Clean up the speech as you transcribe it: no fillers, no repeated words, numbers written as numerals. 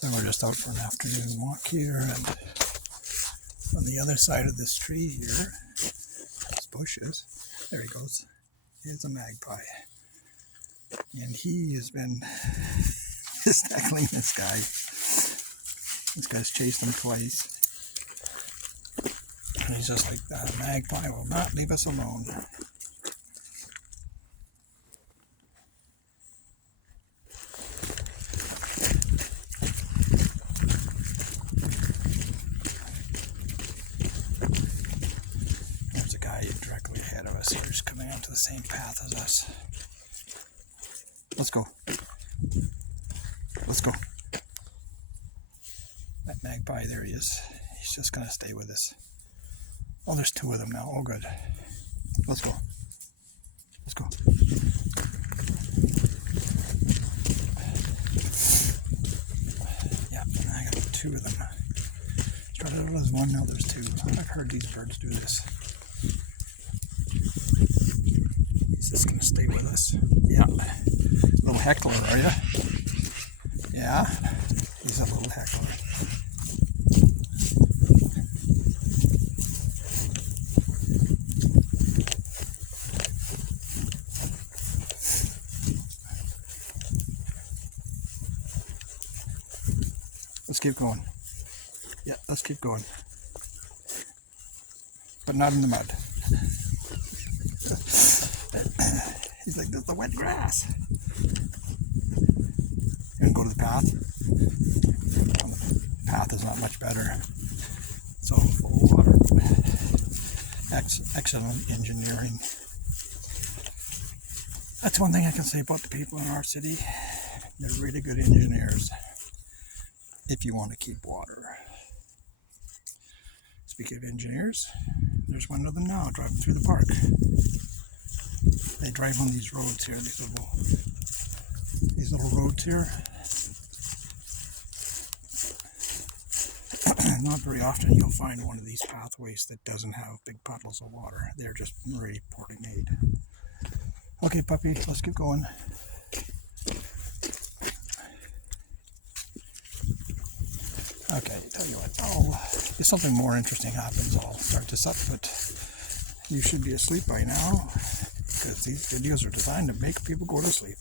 So we're just out for an afternoon walk here, and on the other side of this tree here, these bushes, there he goes, is a magpie. And he has been tackling this guy. This guy's chased him twice. And he's just like, that magpie will not leave us alone. There's a guy directly ahead of us. He's coming onto the same path as us. Let's go. Let's go. That magpie, there he is. He's just going to stay with us. Oh, there's two of them now. Oh, good. Let's go. Let's go. Yeah, I got two of them. Started out as one, now there's two. I've heard these birds do this. He's just going to stay with us. Yeah. Little heckler, are you? Yeah. He's a little heckler. Let's keep going. Yeah, let's keep going. But not in the mud. He's like, there's the wet grass. You're gonna go to the path. Well, the path is not much better. It's all full of water. Excellent engineering. That's one thing I can say about the people in our city. They're really good engineers. If you want to keep water. Speaking of engineers, there's one of them now driving through the park. They drive on these roads here, these little roads here. Not very often you'll find one of these pathways that doesn't have big puddles of water. They're just really poorly made. Okay, puppy, let's keep going. Okay, tell you what, if something more interesting happens, I'll start this up, but you should be asleep by now, because these videos are designed to make people go to sleep.